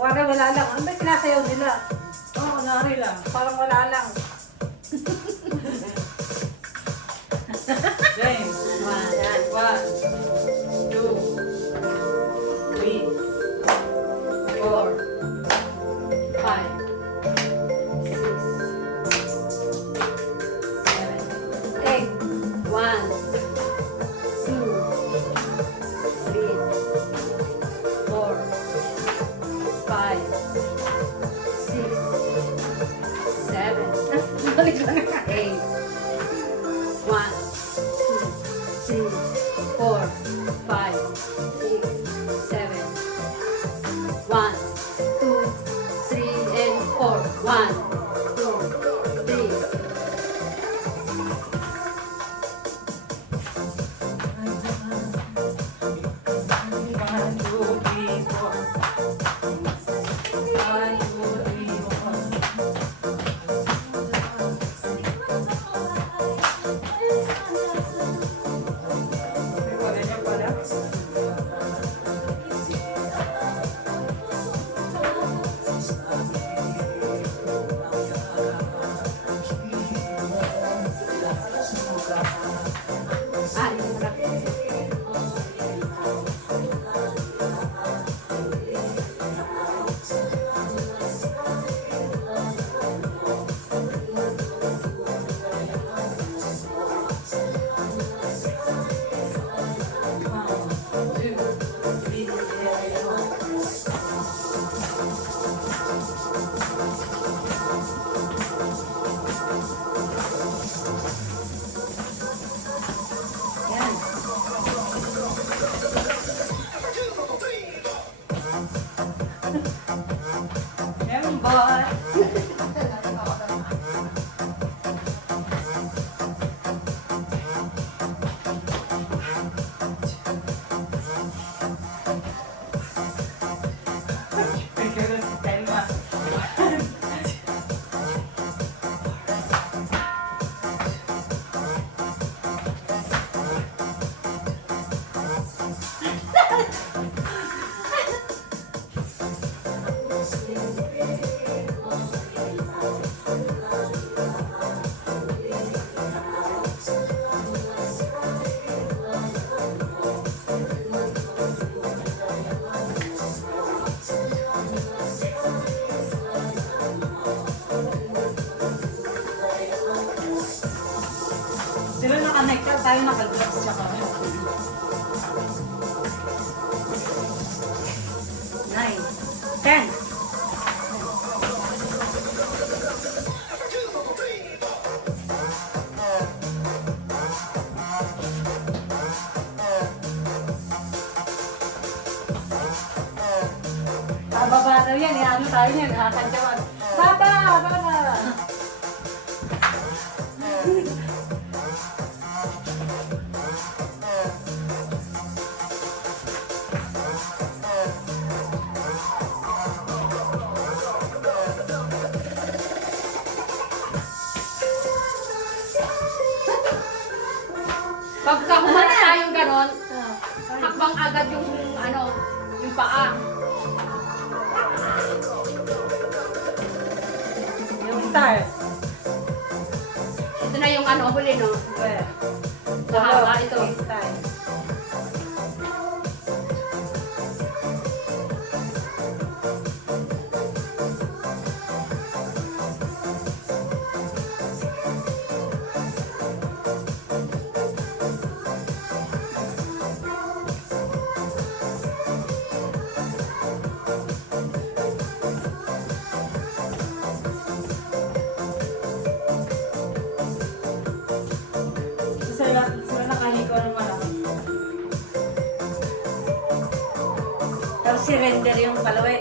Wala, wala lang. Ano ba sinasayaw nila? Oo, nari lang. Parang wala lang. James. Yan. 1, 2, 3, 4, 5, 6, 7, 8. 1, 2, 3, 4, 5, 6, 7, Balik lang. 8, 1, 2, 3, 4, 5, 6, 7, 1, 2, 3, and 4. 1, 2, 3. Yan. Meron ba? Sila naka-nectar, tayo naka-gloves tsaka. 9. 10. Baba daw yan, ano tayo yan, kantyawan. Baba! Baba! Pagka humana tayong ganon, hakbang agad yung ano, yung paa. Yung star. Ito na yung ano, huli no. Where? Mahaba ito. Star. Sila nakahiko ng malaki. Tapos si render yung kalawit.